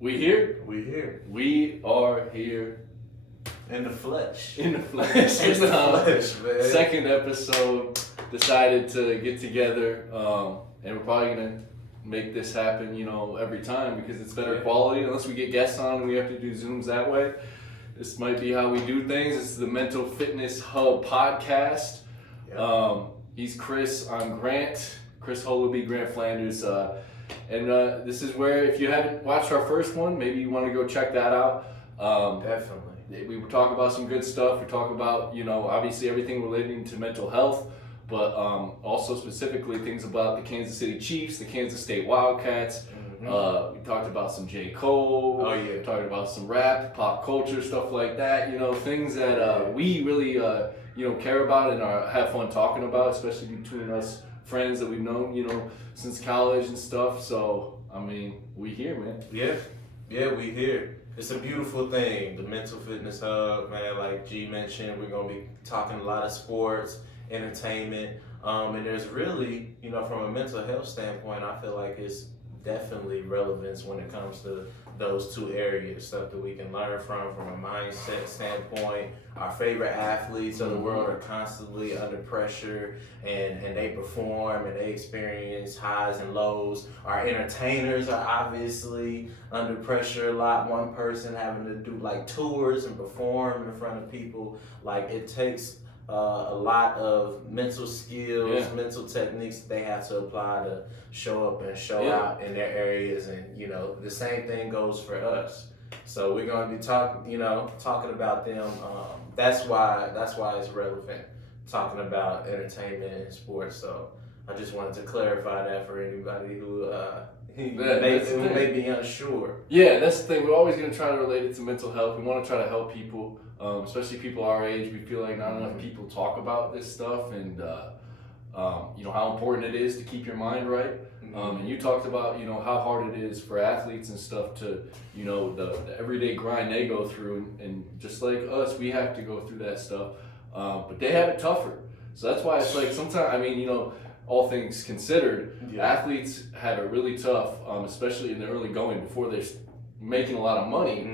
We here? We here. We are here. In the flesh. In the flesh. In the flesh, man. Second episode. Decided to get together. And we're probably going to make this happen, every time because it's better quality. Unless we get guests on and we have to do Zooms that way. This might be how we do things. This is the Mental Fitness Hub podcast. Yep. He's Chris. I'm Grant. Chris Holuby, Grant Flanders. And this is where, if you haven't watched our first one, maybe you want to go check that out. Definitely. We talk about some good stuff. We talk about, obviously everything relating to mental health, but also specifically things about the Kansas City Chiefs, the Kansas State Wildcats. Mm-hmm. We talked about some J. Cole. Oh, yeah. Talked about some rap, pop culture, stuff like that. Things that we really, care about and have fun talking about, especially between us friends that we've known, since college and stuff. So, we here, man. Yeah, we here. It's a beautiful thing, the Mental Fitness Hub, man. Like G mentioned, we're going to be talking a lot of sports, entertainment, and there's really, from a mental health standpoint, I feel like it's definitely relevance when it comes to those two areas, stuff that we can learn from a mindset standpoint. Our favorite athletes of the world are constantly under pressure and they perform and they experience highs and lows. Our entertainers are obviously under pressure a lot. One person having to do like tours and perform in front of people. Like it takes a lot of mental skills, mental techniques they have to apply to show up and show out in their areas, and the same thing goes for us. So we're going to be talking about them. That's why it's relevant, talking about entertainment and sports. So I just wanted to clarify that for anybody who may be unsure. Yeah, that's the thing. We're always going to try to relate it to mental health. We want to try to help people, especially people our age. We feel like not enough people talk about this stuff and, how important it is to keep your mind right. And you talked about, how hard it is for athletes and stuff to, the everyday grind they go through. And just like us, we have to go through that stuff. But they have it tougher. So that's why it's like sometimes, all things considered, athletes have it really tough, especially in the early going before they're making a lot of money,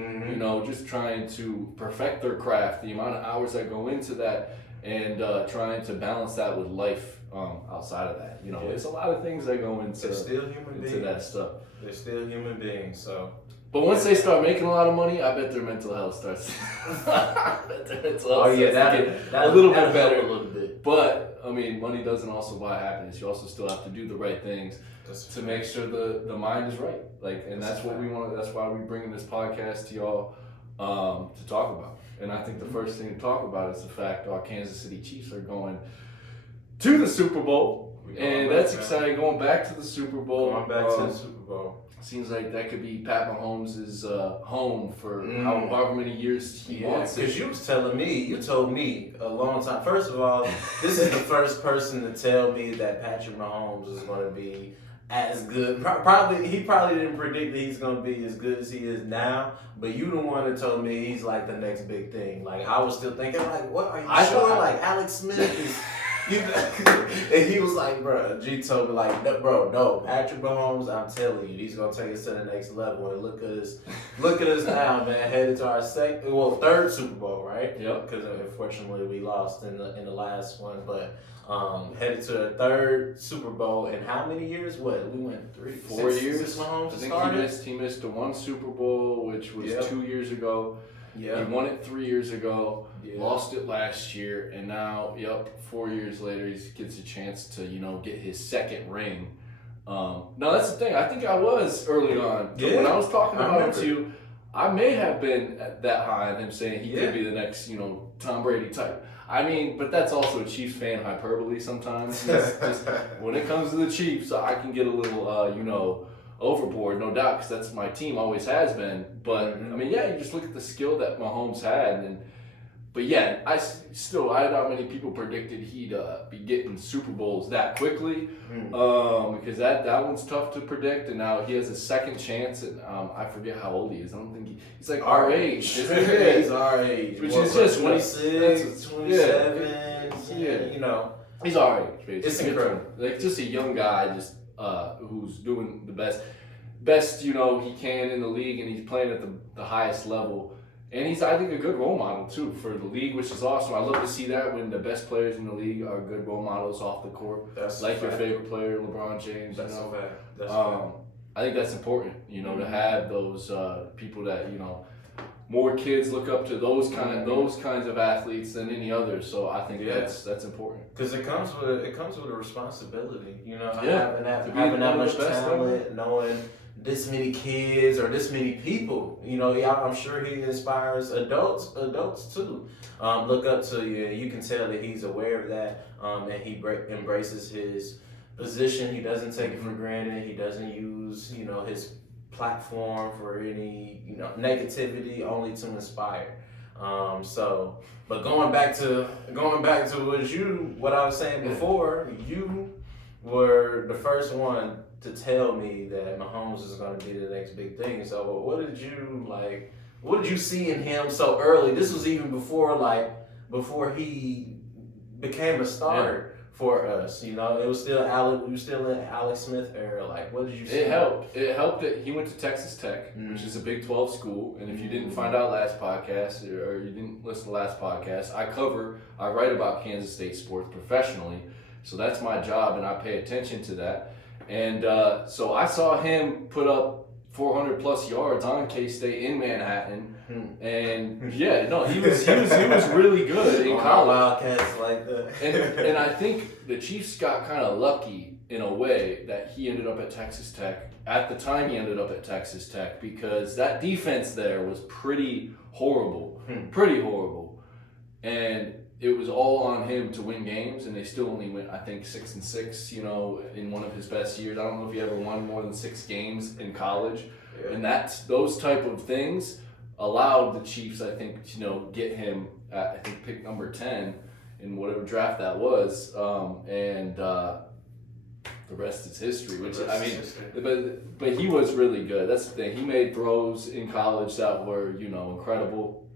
just trying to perfect their craft, the amount of hours that go into that, and trying to balance that with life outside of that. There's a lot of things that go into that stuff. They're still human beings, so. But once they start making a lot of money, I bet their mental health starts. I bet their mental health that a little bit better. A little bit. But money doesn't also buy happiness. You also still have to do the right things to make sure the mind is right. And that's what we want. That's why we're bringing this podcast to y'all to talk about. And I think the first thing to talk about is the fact our Kansas City Chiefs are going to the Super Bowl. And that's exciting. Going back to the Super Bowl. Going back to the Super Bowl. Seems like that could be Pat Mahomes' home for however many years he wants. Because you told me a long time. First of all, this is the first person to tell me that Patrick Mahomes is going to be as good. He probably didn't predict that he's going to be as good as he is now. But you the one that told me he's like the next big thing. Like I was still thinking, like, what are you sure? Like Alex Smith is. And he was like, bro, G told me like, no, Patrick Mahomes, I'm telling you, he's gonna take us to the next level. And look at us now, man, headed to our third Super Bowl, right? Yep. Because unfortunately we lost in the last one, but headed to the third Super Bowl in how many years? What we went 4 years. Since Mahomes I think started? he missed the one Super Bowl, which was 2 years ago. Yeah. He won it 3 years ago, Yeah. lost it last year, and now, 4 years later, he gets a chance to, get his second ring. No, that's the thing. I think I was early on. Yeah. When I was talking about him to you, I may have been that high on him saying he could be the next, Tom Brady type. But that's also a Chiefs fan hyperbole sometimes. Just, when it comes to the Chiefs, I can get a little, overboard, no doubt, because that's my team, always has been. But you just look at the skill that Mahomes had, I doubt many people predicted he'd be getting Super Bowls that quickly, because that one's tough to predict. And now he has a second chance, and I forget how old he is. I don't think he's like our age. He's our age, which is just 26, 27. He's our age. Basically. It's incredible. Like just a young guy, just who's doing the best. best he can in the league, and he's playing at the highest level. And he's, I think, a good role model, too, for the league, which is awesome. I love to see that when the best players in the league are good role models off the court. That's like your favorite player, LeBron James. That's a fact. That's I think that's important, to have those people that, more kids look up to those kinds of athletes than any others. So I think that's important. Because it comes with a responsibility, Yeah. having that much talent, knowing this many kids or this many people. I'm sure he inspires adults too. Look up to you. You can tell that he's aware of that, and he embraces his position. He doesn't take it for granted. He doesn't use his platform for any negativity, only to inspire. But going back to what I was saying before, you were the first one to tell me that Mahomes is going to be the next big thing. So what did you see in him so early? This was even before he became a starter for us. It was still we were still in Alex Smith era. What did you see? It helped that he went to Texas Tech, which is a Big 12 school. And if you didn't find out last podcast, or you didn't listen to last podcast, I write about Kansas State sports professionally. So that's my job, and I pay attention to that. And so I saw him put up 400 plus yards on K-State in Manhattan, and he was really good in college. Wildcats like that. and I think the Chiefs got kind of lucky in a way that he ended up at Texas Tech. At the time, he ended up at Texas Tech because that defense there was pretty horrible, and it was all on him to win games, and they still only went, I think, 6-6, in one of his best years. I don't know if he ever won more than 6 games in college. Yeah. And those type of things allowed the Chiefs, I think, get him at, I think, pick number 10 in whatever draft that was. The rest is history, but he was really good. That's the thing. He made throws in college that were, incredible.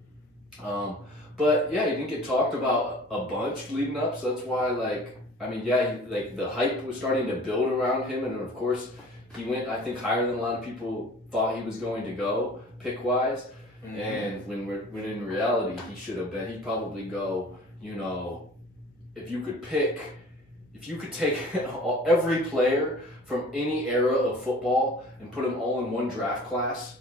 But yeah, he didn't get talked about a bunch leading up, so that's why, the hype was starting to build around him, and of course, he went, I think, higher than a lot of people thought he was going to go, pick-wise, and when in reality, he'd probably go, if you could take every player from any era of football and put them all in one draft class,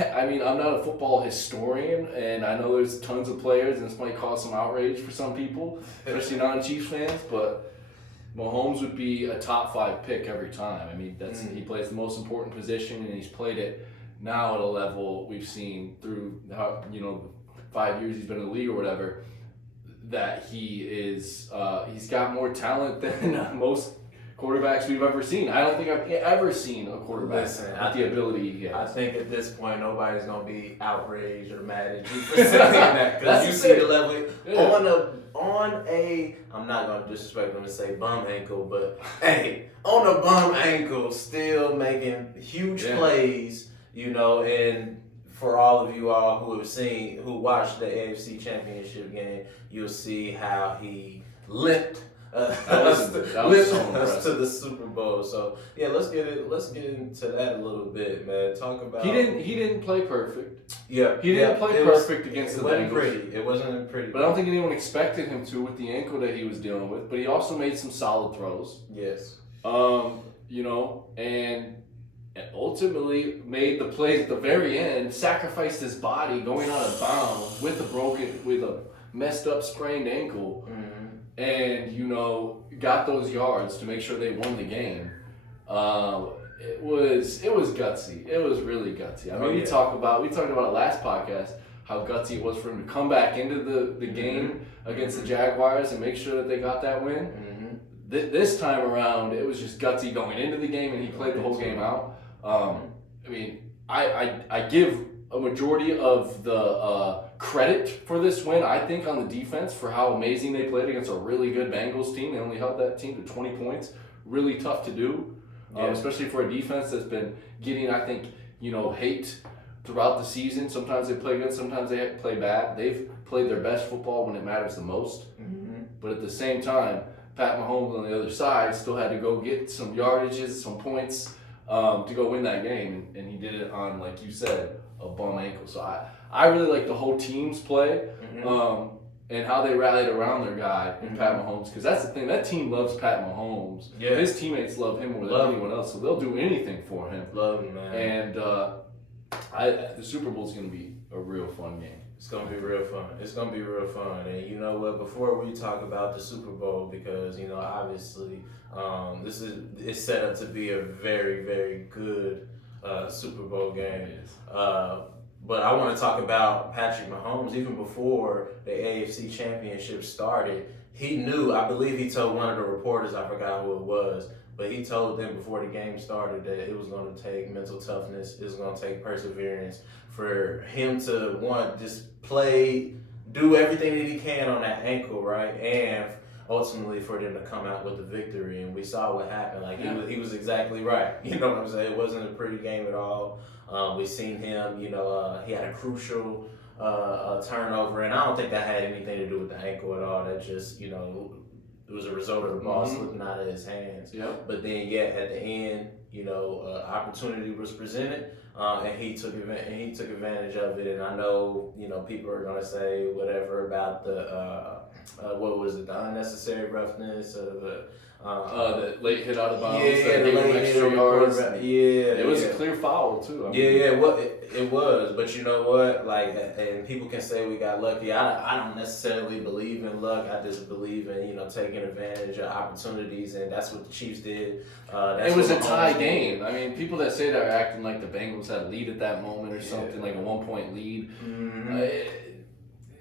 I'm not a football historian, and I know there's tons of players, and this might cause some outrage for some people, especially non-Chiefs fans, but Mahomes would be a top 5 pick every time. He plays the most important position, and he's played it now at a level we've seen through 5 years he's been in the league or whatever, that he's got more talent than most quarterbacks we've ever seen. I don't think I've ever seen a quarterback with the ability he has. I think at this point nobody's gonna be outraged or mad at you for saying that, because you see the level on a I'm not gonna disrespect them and say bum ankle, but hey, on a bum ankle, still making huge plays, and for all of you all who watched the AFC Championship game, you'll see how he limped us to the Super Bowl. So yeah, let's get into that a little bit, man. Talk about he didn't play perfect. Yeah, he didn't play perfect against the Bengals. It wasn't pretty. But I don't think anyone expected him to with the ankle that he was dealing with. But he also made some solid throws. Yes. And ultimately made the plays at the very end. Sacrificed his body going out of bounds with a messed up sprained ankle. And got those yards to make sure they won the game. It was gutsy. It was really gutsy. We talked about it last podcast, how gutsy it was for him to come back into the game against the Jaguars and make sure that they got that win. This time around, it was just gutsy going into the game, and he played the whole game out. I give a majority of the credit for this win, I think, on the defense for how amazing they played against a really good Bengals team. They only held that team to 20 points. Really tough to do, especially for a defense that's been getting, I think, hate throughout the season. Sometimes they play good, sometimes they play bad. They've played their best football when it matters the most. But at the same time, Pat Mahomes on the other side still had to go get some yardages, some points to go win that game, and he did it on, like you said, a bum ankle. So I really like the whole team's play. And how they rallied around their guy in Pat Mahomes, because that's the thing. That team loves Pat Mahomes. Yeah. His teammates love him more than anyone else, so they'll do anything for him. Love him, man. And the Super Bowl's going to be a real fun game. It's going to be real fun. It's going to be real fun. And you know what? Before we talk about the Super Bowl, because, you know, obviously it's set up to be a very, very good Super Bowl game. But I want to talk about Patrick Mahomes. Even before the AFC Championship started, he knew, I believe he told one of the reporters, I forgot who it was, but he told them before the game started that it was going to take mental toughness, it was going to take perseverance for him to, just play, do everything that he can on that ankle, right? And ultimately for them to come out with the victory. And we saw what happened. Like, he was exactly right. You know what I'm saying? It wasn't a pretty game at all. We seen him, you know, he had a crucial turnover, and I don't think that had anything to do with the ankle at all. That just, you know, it was a result of the ball slipping out of his hands. But then, at the end, you know, opportunity was presented, and he took advantage of it. And I know, you know, people are gonna say whatever about the what was it, the unnecessary roughness of the late hit out of bounds. The late extra yards. It was a clear foul too. I mean, well, it was. But you know what? Like, and people can say we got lucky. I don't necessarily believe in luck. I just believe in, you know, taking advantage of opportunities, and that's what the Chiefs did. It was a tie game. I mean, people that say that are acting like the Bengals had a lead at that moment or something, like a 1-point lead.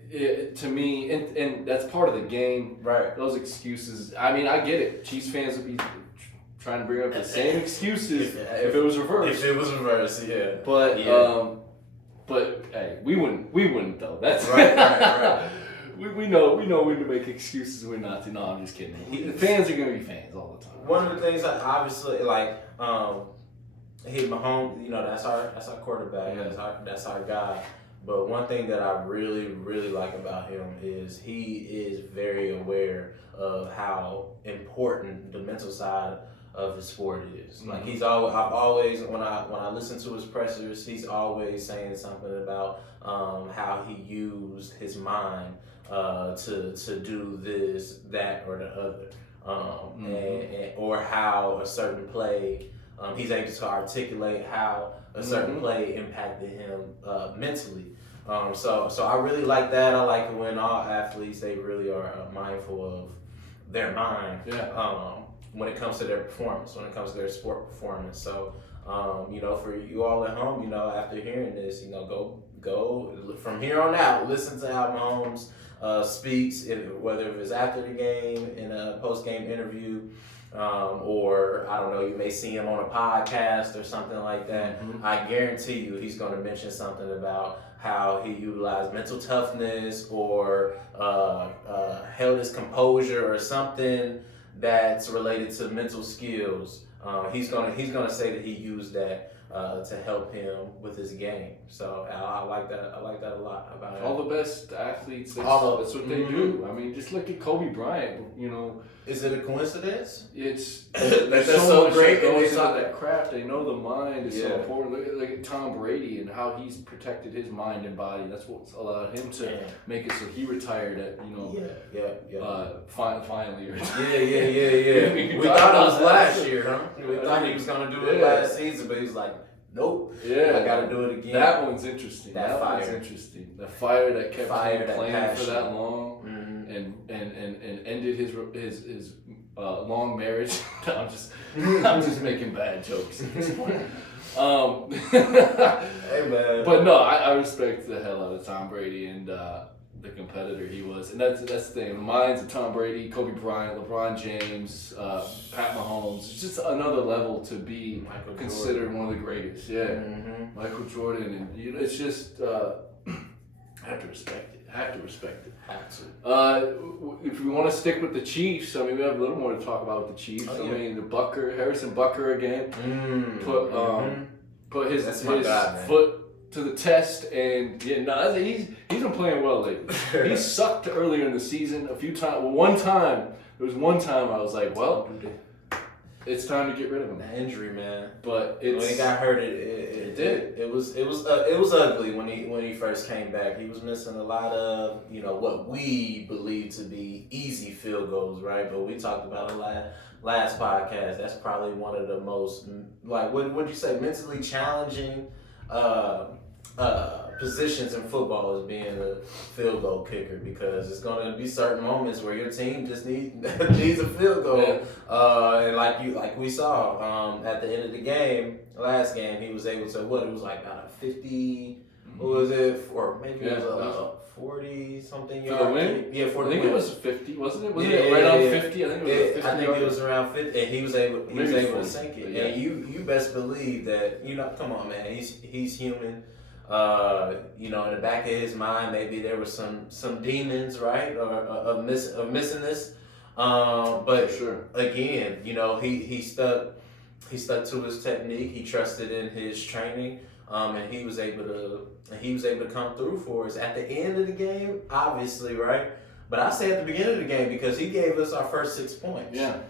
To me, and that's part of the game, right? Those excuses. I mean, I get it. Chiefs fans would be trying to bring up the same excuses if it was reversed. If it was reversed, yeah. But hey, we wouldn't though. That's right. we know when to make excuses and when not to. No, I'm just kidding. Fans are gonna be fans all the time. One of the things that obviously, like, Mahomes, you know, that's our quarterback. That's our guy. But one thing that I really, really like about him is he is very aware of how important the mental side of his sport is. Like, I've always, when I listen to his pressers, he's always saying something about how he used his mind to do this, that, or the other, and or how a certain play. He's able to articulate how a certain play impacted him mentally. So I really like that. I like it when all athletes, they really are mindful of their mind when it comes to their performance, when it comes to their sport performance. So, you know, for you all at home, you know, after hearing this, you know, go from here on out, listen to how Mahomes speaks, whether it's after the game, in a post-game interview, or I don't know, you may see him on a podcast or something like that. I guarantee you he's going to mention something about how he utilized mental toughness or held his composure or something that's related to mental skills. He's gonna say that he used that to help him with his game. So I like that. I like that a lot about him. All the best athletes, that's what they do. I mean, just look at Kobe Bryant. You know, is it a coincidence? It's that's so much great. That goes into that craft. They know the mind is so important. Look at Tom Brady and how he's protected his mind and body. That's what's allowed him to make it so he retired at finally. Yeah. We thought it was last year, huh? We thought he was gonna do it last season, but he was like, nope. I gotta do it again. That one's interesting. That fire. One's interesting. The fire that kept him playing for that long, and ended his long marriage. I'm just making bad jokes at this point. Hey man. But no, I respect the hell out of Tom Brady and the competitor he was, and that's the thing. The minds of Tom Brady, Kobe Bryant, LeBron James, Pat Mahomes. It's just another level to be considered one of the greatest. Michael Jordan, and you know, it's just have to respect it. Have to. If we want to stick with the Chiefs, I mean, we have a little more to talk about with the Chiefs. I mean, Harrison Butker again put his foot to the test, and he's been playing well lately. He sucked earlier in the season a few times. Well, there was one time I was like, well, it's time to get rid of him. That injury, man. But when he got hurt, it did. It was ugly when he first came back. He was missing a lot of what we believe to be easy field goals, right? But we talked about it last podcast. That's probably one of the most what'd you say, mentally challenging positions in football is being a field goal kicker, because it's going to be certain moments where your team just needs a field goal. Yeah. And like we saw at the end of the game, last game, he was able to, it was like 50, what was it, or maybe it was 40 something yards. For the win? Yeah, for the win. I think it was 50, wasn't it? Wasn't it right on 50? I think it was 50. I think it was around 50, and he was able to sink it. Yeah. And you best believe that, come on, man, he's human. In the back of his mind, maybe there was some demons, right, or of missing this. But sure. Again, he stuck to his technique. He trusted in his training, and he was able to come through for us at the end of the game, obviously, right. But I say at the beginning of the game, because he gave us our first 6 points. Yeah.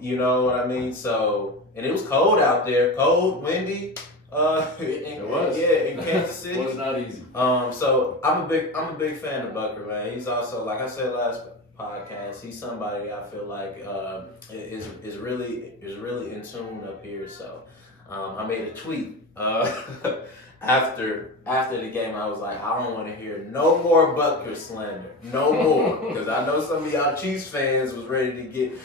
You know what I mean? So, and it was cold out there, cold, windy. It was. Yeah, in Kansas City. It was not easy. So I'm a big fan of Butker, man. He's also, like I said last podcast, he's somebody I feel like is really in tune up here. So I made a tweet after the game. I was like, I don't want to hear no more Butker slander, no more, because I know some of y'all Chiefs fans was ready to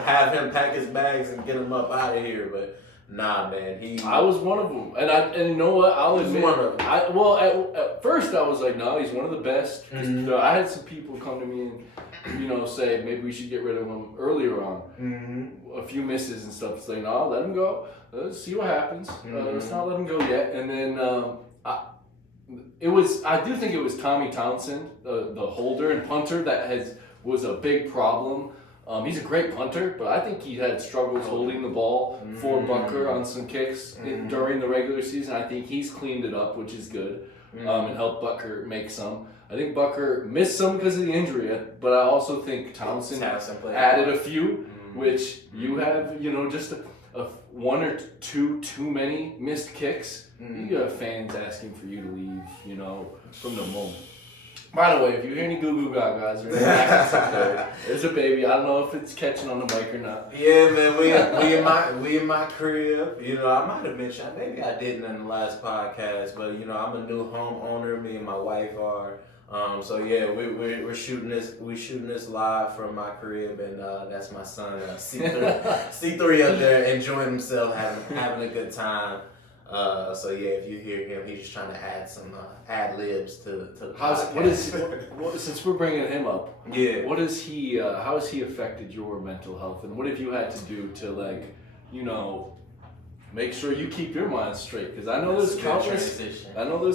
have him pack his bags and get him up out of here, but. Nah, man. I was one of them, and you know what? I'll admit. One of them. At first I was like, no, he's one of the best. Mm-hmm. I had some people come to me and say maybe we should get rid of him earlier on. Mm-hmm. A few misses and stuff. It's like, no, let him go. Let's see what happens. Let's not let him go yet. And then I do think it was Tommy Townsend, the holder and punter, that was a big problem. He's a great punter, but I think he had struggles holding the ball for Butker on some kicks during the regular season. I think he's cleaned it up, which is good, and helped Butker make some. I think Butker missed some because of the injury, but I also think Townsend added a few, which you have, just a one or two too many missed kicks. You have fans asking for you to leave, from the moment. By the way, if you hear any goo-goo gagas or anything, there's a baby. I don't know if it's catching on the mic or not. Yeah, man, we in my crib. I might have mentioned, maybe I didn't in the last podcast, but I'm a new homeowner. Me and my wife are. So yeah, we're shooting this. We're shooting this live from my crib, and that's my son C3 up there enjoying himself, having a good time. So yeah, if you hear him, he's just trying to add some ad libs to the podcast. Since we're bringing him up, yeah, what is he? How has he affected your mental health, and what have you had to do to make sure you keep your mind straight? Because I know there's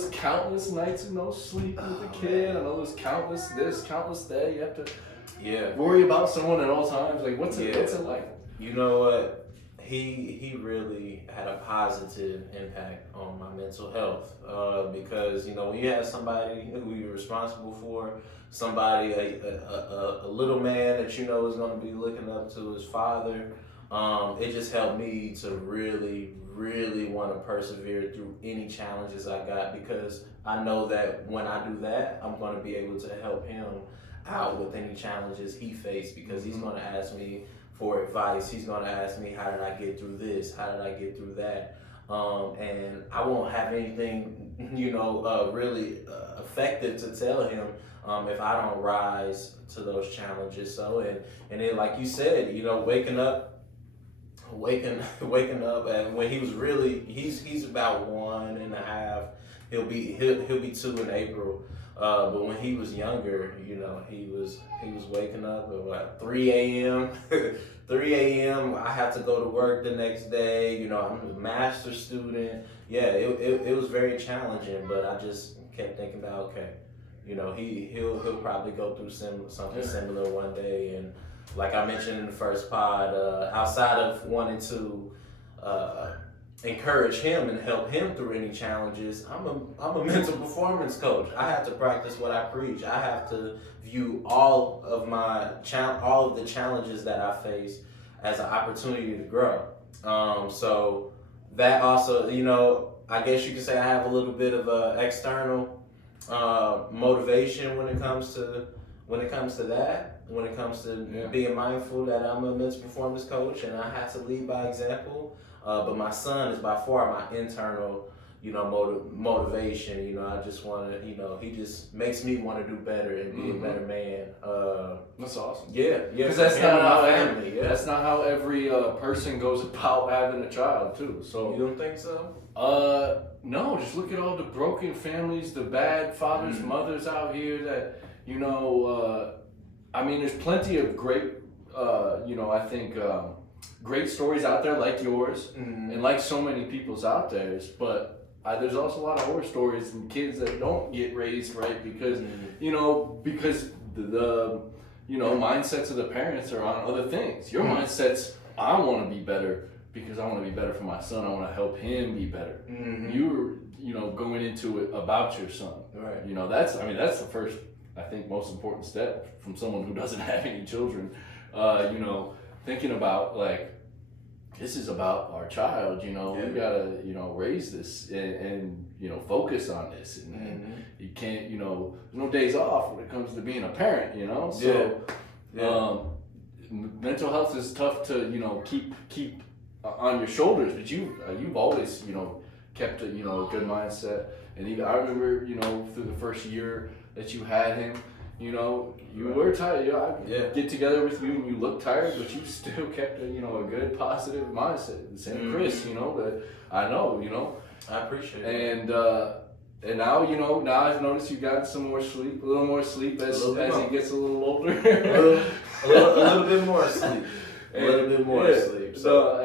countless nights of no sleep with the kid. Man. I know there's countless this, countless that. You have to worry about someone at all times. Like what's it like? You know what? He really had a positive impact on my mental health because when you have somebody who you're responsible for, somebody a little man that is going to be looking up to his father, it just helped me to really want to persevere through any challenges I got, because I know that when I do that, I'm going to be able to help him out with any challenges he faced, because he's going to ask me for advice. He's going to ask me, how did I get through this? How did I get through that? And I won't have anything, really effective to tell him if I don't rise to those challenges. So, and then like you said, waking up, and when he was really, he's about 1.5. He'll be 2 in April. But when he was younger, he was waking up at 3 a.m. 3 a.m. I have to go to work the next day. I'm a master's student. Yeah, it was very challenging, but I just kept thinking about, okay, he'll probably go through something similar one day. And like I mentioned in the first pod, outside of wanting to encourage him and help him through any challenges, I'm a mental performance coach. I have to practice what I preach. I have to view all of the challenges that I face as an opportunity to grow. So that also, I guess you could say I have a little bit of a external motivation when it comes to that. When it comes to being mindful that I'm a mental performance coach and I have to lead by example. But my son is by far my internal, motivation. I just want to, he just makes me want to do better and be a better man. That's awesome. Yeah. Because that's not how family. That's not how every person goes about having a child too. So you don't think so? No. Just look at all the broken families, the bad fathers, mothers out here that I mean, there's plenty of great, I think. Great stories out there like yours and like so many people's out there, but there's also a lot of horror stories and kids that don't get raised right because because the mindsets of the parents are on other things. Your mindset's I want to be better because I want to be better for my son. I want to help him be better. You're going into it about your son, right? That's the first, I think, most important step from someone who doesn't have any children. Thinking about like this is about our child, we gotta raise this and focus on this and you can't there's no days off when it comes to being a parent, mental health is tough to keep on your shoulders, but you've always kept a good mindset. And even I remember through the first year that you had him, you were tired. I'd get together with you and you looked tired, but you still kept a good positive mindset. The same Chris, that I know, I appreciate it. And now now I've noticed you got some more sleep, a little more sleep as he gets a little older. a little bit more sleep. A little bit more sleep. So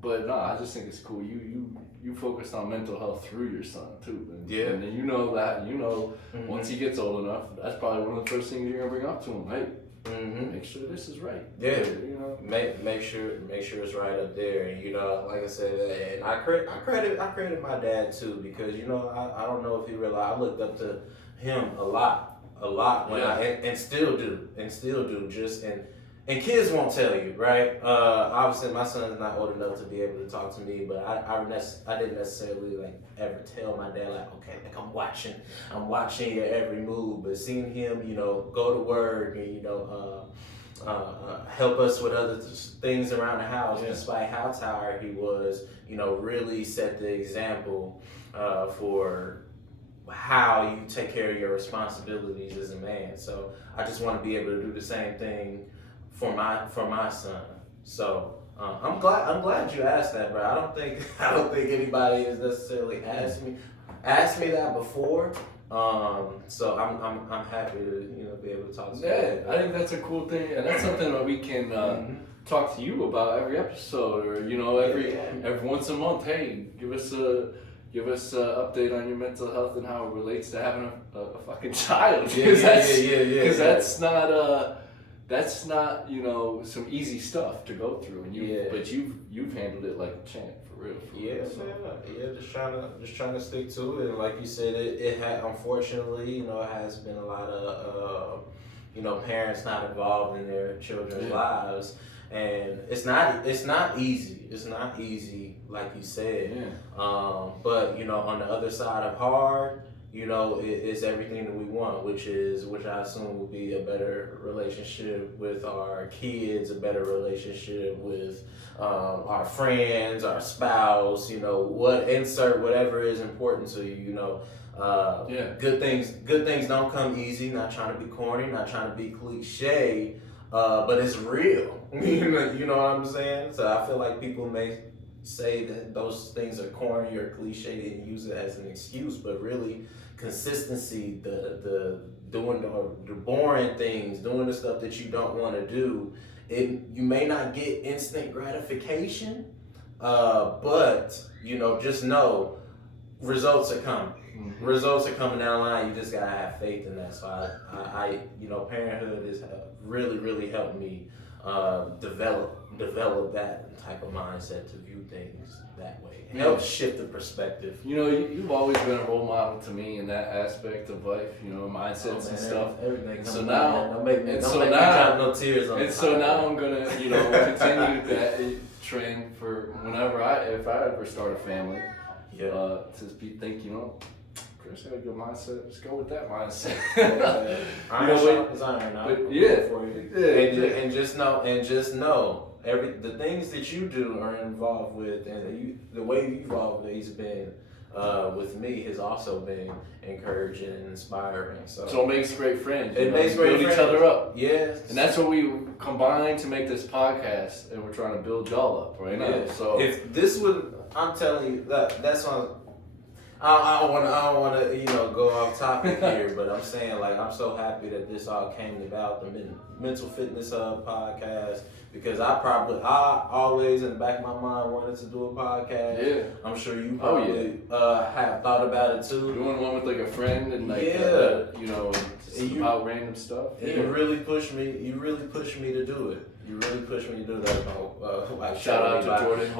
but no, I just think it's cool. You focused on mental health through your son too, and that once he gets old enough, that's probably one of the first things you're gonna bring up to him. Hey, make sure this is right. Yeah, make sure it's right up there. And like I said, and I credit my dad too because I don't know if he realized I looked up to him a lot when and still do and kids won't tell you, right? Obviously, my son is not old enough to be able to talk to me, but I didn't necessarily ever tell my dad okay, I'm watching your every move. But seeing him, go to work and help us with other things around the house, despite how tired he was, really set the example for how you take care of your responsibilities as a man. So I just want to be able to do the same thing for my son. So I'm glad you asked that, bro. I don't think anybody has necessarily asked me that before. So I'm happy to be able to talk to you. Yeah, I think that's a cool thing, and that's something that we can talk to you about every episode, or every once a month. Hey, give us a update on your mental health and how it relates to having a fucking child. Because that's not some easy stuff to go through, and but you've handled it like a champ, for real. Just trying to stick to it. And like you said, it had, unfortunately, it has been a lot of parents not involved in their children's lives, and it's not easy. It's not easy, like you said. But on the other side of hard, it's everything that we want, which I assume will be a better relationship with our kids, a better relationship with our friends, our spouse, whatever is important to you, Good things don't come easy. Not trying to be corny, not trying to be cliche, but it's real. You know what I'm saying? So I feel like people may say that those things are corny or cliche and use it as an excuse, but really consistency, the doing the boring things, doing the stuff that you don't want to do, you may not get instant gratification, but just know results are coming. Results are coming down the line. You just gotta have faith in that. So I parenthood has really, really helped me develop that type of mindset to view things that way. It helps shift the perspective. You know, you've always been a role model to me in that aspect of life. You know, mindsets and stuff. Everything. So now, don't make me drop no tears on. And so now I'm gonna, you know, continue that trend for whenever if I ever start a family. Yeah. To think, you know, Chris had a good mindset. Let's go with that mindset. Iron sharpens iron. But yeah, for you. And just know, the things that you do are involved with, and the way you've always been with me has also been encouraging and inspiring. So it makes great friends. It makes great friends. Build each other up. Yes. And that's what we combined to make this podcast, and we're trying to build y'all up right now. Yeah. So if this would, I'm telling you that's on. I don't want to, you know, go off topic here, but I'm saying, like, I'm so happy that this all came about, the Mental Fitness podcast, because I always in the back of my mind wanted to do a podcast. Yeah. I'm sure you probably have thought about it too. Doing one with like a friend and like, you know, about random stuff. You really pushed me. You really pushed me to do it. You really pushed me to do that. Shout out to Jordan.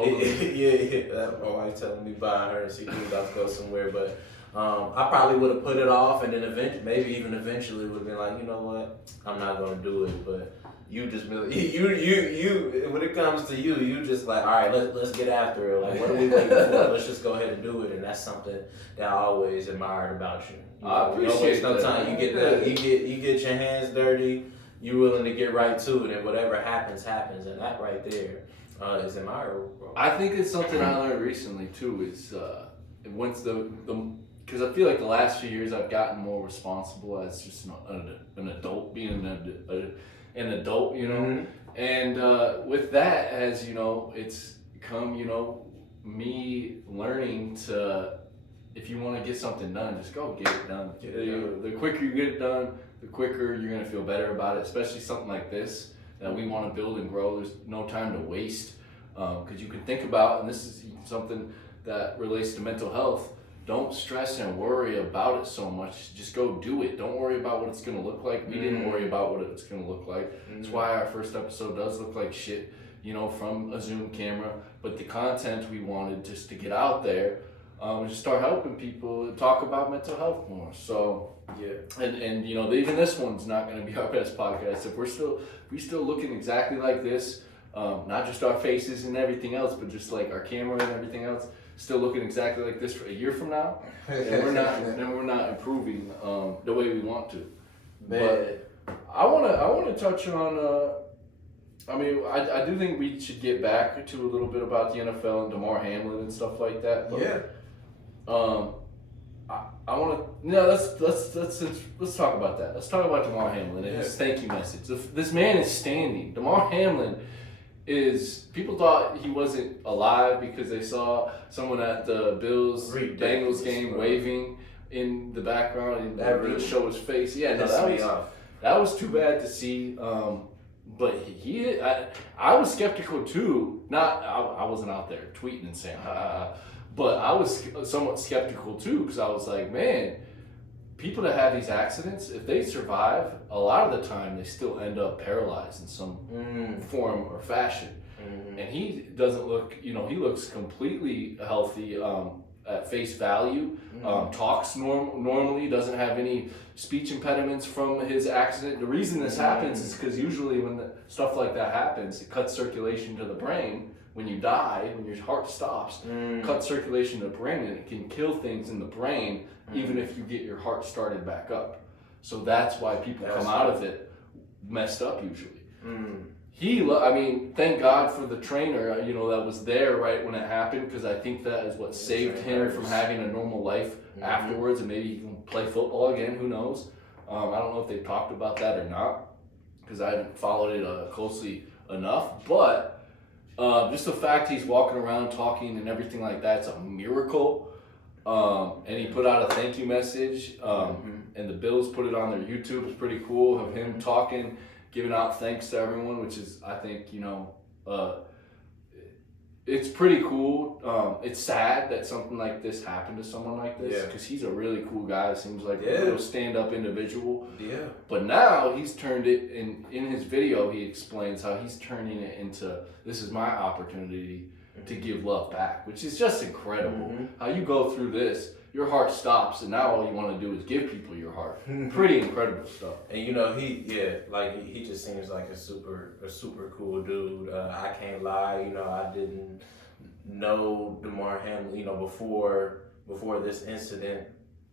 Yeah. My wife telling me by her and she was about to go somewhere, but I probably would have put it off, and then eventually would have been like, you know what, I'm not gonna do it. But you just you when it comes to you just like, all right, let's get after it. Like, what are we waiting for? Let's just go ahead and do it. And that's something that I always admired about you. I appreciate that. Sometimes you get your hands dirty. You're willing to get right to it, and whatever happens, and that right there is admirable, bro. I think it's something I learned recently too. Is once because I feel like the last few years I've gotten more responsible as just an adult, being an adult, you know. Mm-hmm. And with that, as you know, it's come, you know, me learning to, if you want to get something done, just go get it done. The quicker you get it done, the quicker you're going to feel better about it, especially something like this that we want to build and grow. There's no time to waste, because you can think about, and this is something that relates to mental health, don't stress and worry about it so much. Just go do it. Don't worry about what it's going to look like. We didn't worry about what it's going to look like. That's why our first episode does look like shit, you know, from a Zoom camera, but the content we wanted just to get out there, just start helping people talk about mental health more. So yeah, and you know, even this one's not going to be our best podcast if we're still looking exactly like this, not just our faces and everything else, but just like our camera and everything else, still looking exactly like this for a year from now, and we're not improving the way we want to. But I want to touch on. I mean, I do think we should get back to a little bit about the NFL and Damar Hamlin and stuff like that. But, yeah. I want to. No, let's talk about that. Let's talk about Damar Hamlin and his thank you message. This man is standing. Damar Hamlin is. People thought he wasn't alive because they saw someone at the Bengals game waving in the background and that really show his face. Yeah, no, that was too bad to see. But I was skeptical too. I wasn't out there tweeting and saying, but I was somewhat skeptical too, because I was like, man, people that have these accidents, if they survive, a lot of the time they still end up paralyzed in some form or fashion. And he doesn't look, you know, he looks completely healthy at face value, talks normally, doesn't have any speech impediments from his accident. The reason this happens is because usually when stuff like that happens, it cuts circulation to the brain. When you die, when your heart stops, cuts circulation to the brain, and it can kill things in the brain, even if you get your heart started back up. So that's why people come out of it messed up usually. I mean, thank God for the trainer, you know, that was there right when it happened, because I think that is what saved him from having a normal life afterwards, and maybe he can play football again, who knows. I don't know if they've talked about that or not, because I haven't followed it closely enough, but just the fact he's walking around talking and everything like that's a miracle. And he put out a thank you message, and the Bills put it on their YouTube. It's pretty cool of him talking, giving out thanks to everyone, which is, I think, you know, it's pretty cool. It's sad that something like this happened to someone like this because he's a really cool guy. It seems like a real stand-up individual. Yeah. But now he's turned it, in his video, he explains how he's turning it into, this is my opportunity to give love back, which is just incredible. How you go through this, your heart stops, and now all you want to do is give people your heart. Pretty incredible stuff. And he just seems like a super cool dude. I can't lie, I didn't know DeMar Hamlin, before this incident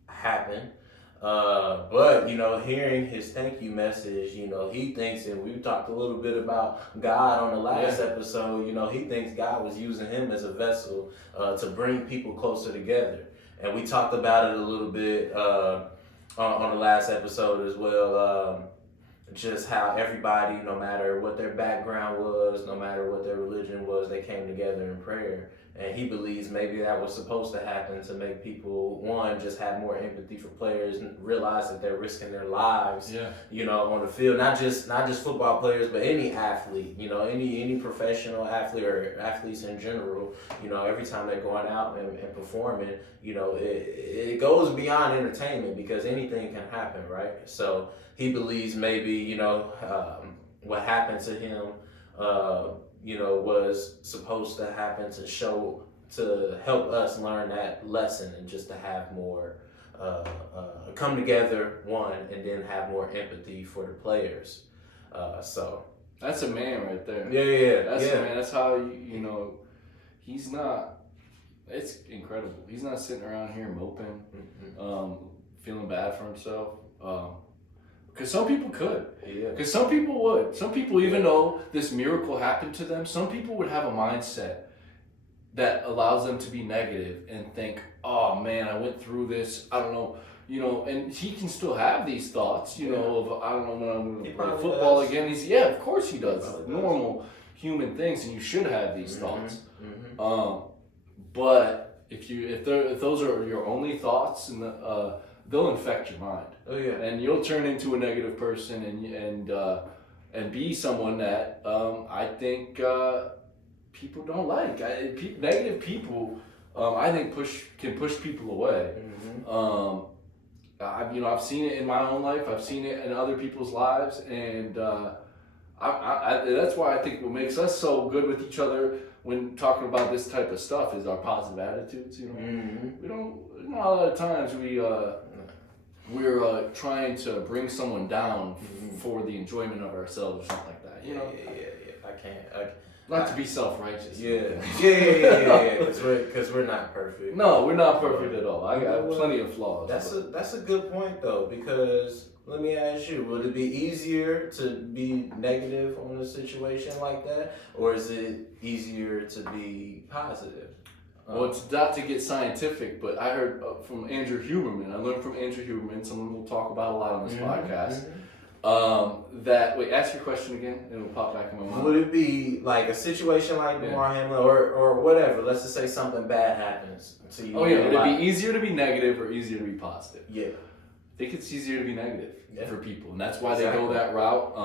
happened. But hearing his thank you message, he thinks, and we talked a little bit about God on the last episode, he thinks God was using him as a vessel to bring people closer together. And we talked about it a little bit on the last episode as well, just how everybody, no matter what their background was, no matter what their religion was, they came together in prayer. And he believes maybe that was supposed to happen to make people, one, just have more empathy for players and realize that they're risking their lives, on the field. Not just football players, but any athlete, any professional athlete or athletes in general. Every time they're going out and performing, it goes beyond entertainment because anything can happen, right? So he believes maybe, what happened to him, was supposed to happen to help us learn that lesson and just to have more, come together, one, and then have more empathy for the players. So that's a man right there. That's a man. That's how he's not. It's incredible. He's not sitting around here moping, feeling bad for himself. Because some people could. Because some people would. Some people, even though this miracle happened to them, some people would have a mindset that allows them to be negative and think, oh man, I went through this. I don't know. And he can still have these thoughts, of, I don't know when I'm going to play football again. Of course he does. Normal human things, and you should have these thoughts. But if those are your only thoughts, and they'll infect your mind. And you'll turn into a negative person and be someone that I think people don't like. Negative people, I think can push people away. I've seen it in my own life. I've seen it in other people's lives, and that's why I think what makes us so good with each other when talking about this type of stuff is our positive attitudes. We don't. Not a lot of times we're trying to bring someone down for the enjoyment of ourselves or something like that. I can't. Not to be self-righteous. Because we're not perfect. No, we're not perfect at all. I got plenty of flaws. That's a good point though, because let me ask you: would it be easier to be negative on a situation like that, or is it easier to be positive? Well, it's not to get scientific, but I heard from Andrew Huberman. I learned from Andrew Huberman, someone we'll talk about a lot on this podcast. Ask your question again, and it'll pop back in my mind. Would it be like a situation like DeMar Hamlin or whatever? Let's just say something bad happens to you. Would it be easier to be negative or easier to be positive? Yeah. I think it's easier to be negative for people, and that's why they go that route.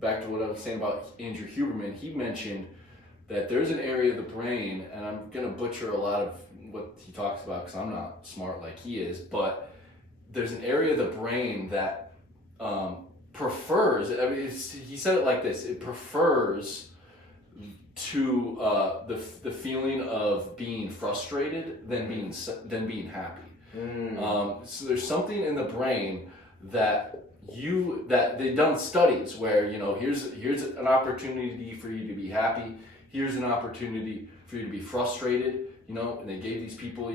Back to what I was saying about Andrew Huberman, he mentioned that there's an area of the brain, and I'm going to butcher a lot of what he talks about because I'm not smart like he is, but there's an area of the brain that prefers, he said it like this, it prefers to the feeling of being frustrated than being happy. So there's something in the brain that they've done studies where, here's an opportunity for you to be happy. Here's an opportunity for you to be frustrated, and they gave these people,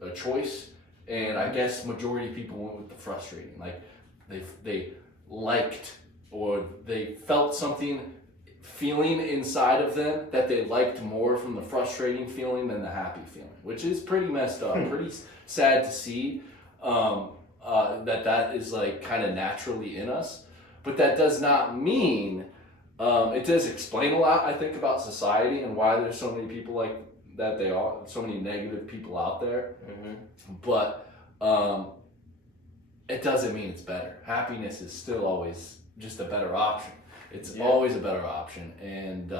a choice, and I guess majority of people went with the frustrating. Like they liked or they felt something feeling inside of them that they liked more from the frustrating feeling than the happy feeling, which is pretty messed up, pretty sad to see that is like kind of naturally in us, but that does not mean. It does explain a lot, I think, about society and why there's so many people like that. They are so many negative people out there, but it doesn't mean it's better. Happiness is still always just a better option. It's always a better option, and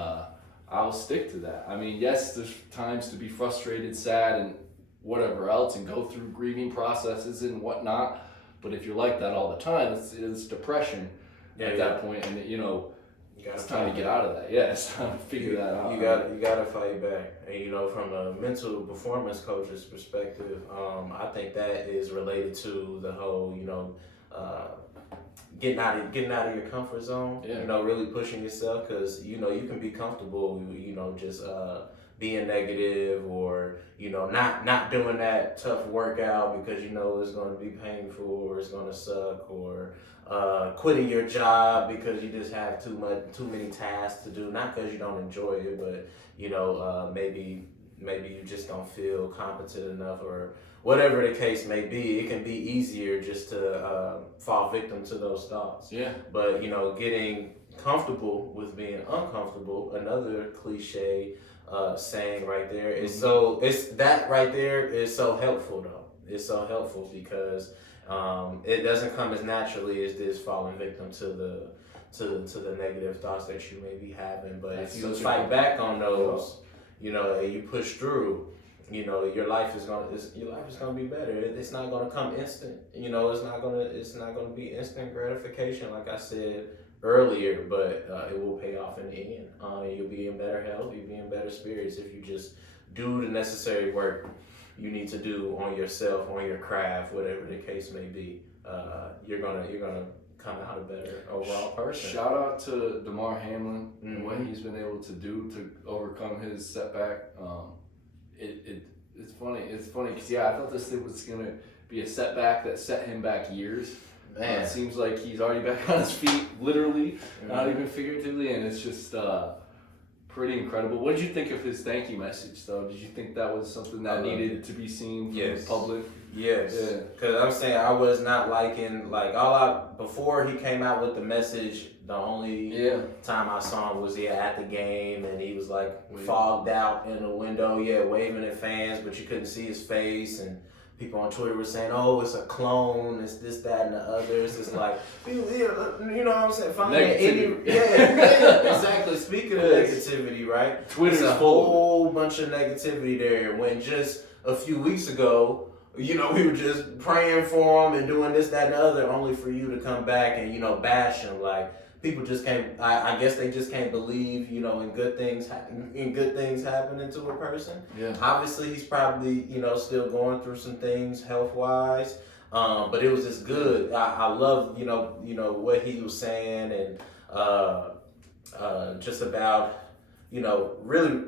I'll stick to that. I mean, yes, there's times to be frustrated, sad, and whatever else, and go through grieving processes and whatnot. But if you're like that all the time, it's depression at that point, and it's time to get out of that. Yeah, it's time to figure that out. You gotta fight back. And from a mental performance coach's perspective, I think that is related to the whole, getting out of your comfort zone. Yeah. Really pushing yourself, because you can be comfortable, just being negative, or not doing that tough workout because it's going to be painful, or it's going to suck, or quitting your job because you just have too many tasks to do, not because you don't enjoy it, but maybe you just don't feel competent enough, or whatever the case may be. It can be easier just to fall victim to those thoughts. Yeah. But getting comfortable with being uncomfortable, another cliche saying right there, is that right there is so helpful though. It's so helpful because it doesn't come as naturally as this falling victim to the negative thoughts that you may be having. But if you fight back on those, and you push through, your life is gonna be better. It's not gonna come instant. It's not gonna be instant gratification, like I said earlier, but it will pay off in the end. You'll be in better health. You'll be in better spirits if you just do the necessary work you need to do on yourself, on your craft, whatever the case may be. You're gonna come out a better overall person. Shout out to Damar Hamlin and what he's been able to do to overcome his setback. It's funny. It's funny because I thought this thing was gonna be a setback that set him back years. It seems like he's already back on his feet, literally, not even figuratively, and it's just pretty incredible. What did you think of his thank you message, though? Did you think that was something that needed to be seen from the public? Yes. Because I'm saying I was not liking, before he came out with the message, the only time I saw him was at the game, and he was fogged out in the window, waving at fans, but you couldn't see his face, and people on Twitter were saying, "Oh, it's a clone. It's this, that, and the other." It's just you know what I'm saying? Exactly. Speaking of negativity, right? Twitter's a whole bunch of negativity there. When just a few weeks ago, we were just praying for him and doing this, that, and the other, only for you to come back and bash him. People just can't. I guess they just can't believe, in good things happening to a person. Yeah. Obviously, he's probably, still going through some things health wise. But it was just good. I love, what he was saying, and just about, really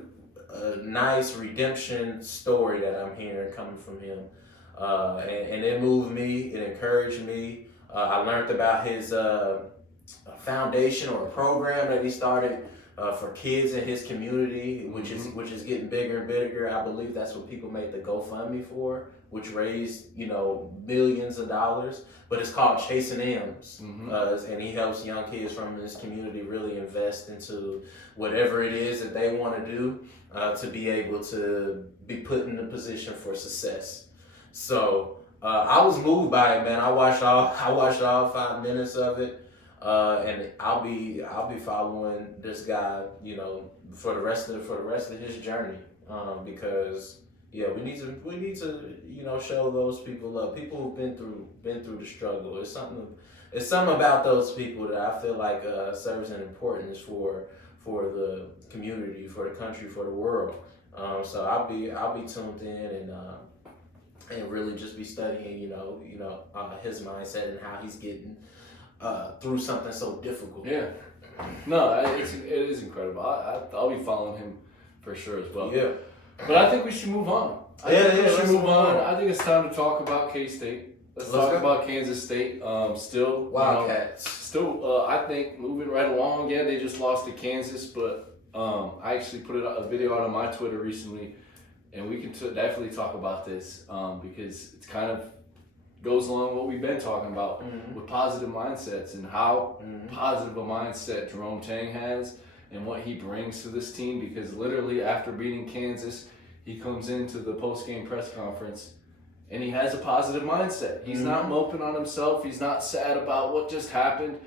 a nice redemption story that I'm hearing coming from him. And it moved me. It encouraged me. I learned about his foundation or a program that he started for kids in his community, which is getting bigger and bigger. I believe that's what people made the GoFundMe for, which raised millions of dollars. But it's called Chasing M's, and he helps young kids from his community really invest into whatever it is that they want to do to be able to be put in a position for success. So I was moved by it, man. I watched all 5 minutes of it. And I'll be following this guy, for the rest of his journey, because we need to show those people love. People who've been through the struggle. It's something about those people that I feel like serves an importance for the community, for the country, for the world. So I'll be tuned in and really just be studying, his mindset and how he's getting through something so difficult. Yeah. No, it is incredible. I'll be following him for sure as well. Yeah. But I think we should move on. Let's move on. I think it's time to talk about K-State. Let's talk about Kansas State. Still Wildcats. I think moving right along. Yeah, they just lost to Kansas, but I actually put a video out on my Twitter recently, and we can definitely talk about this because it's kind of goes along what we've been talking about with positive mindsets and how positive a mindset Jerome Tang has and what he brings to this team, because literally after beating Kansas, he comes into the post-game press conference and he has a positive mindset. He's not moping on himself. He's not sad about what just happened.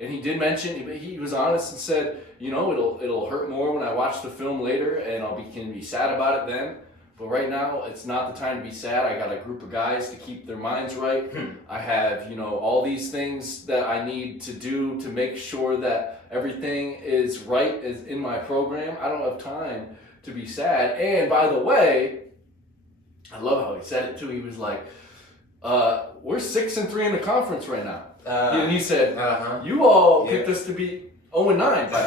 And he did mention, he was honest and said, it'll hurt more when I watch the film later, and can be sad about it then. But right now, it's not the time to be sad. I got a group of guys to keep their minds right. I have, all these things that I need to do to make sure that everything is right is in my program. I don't have time to be sad. And by the way, I love how he said it too. He was like, we're 6-3 in the conference right now. And he said, you all picked us to be 0-9 by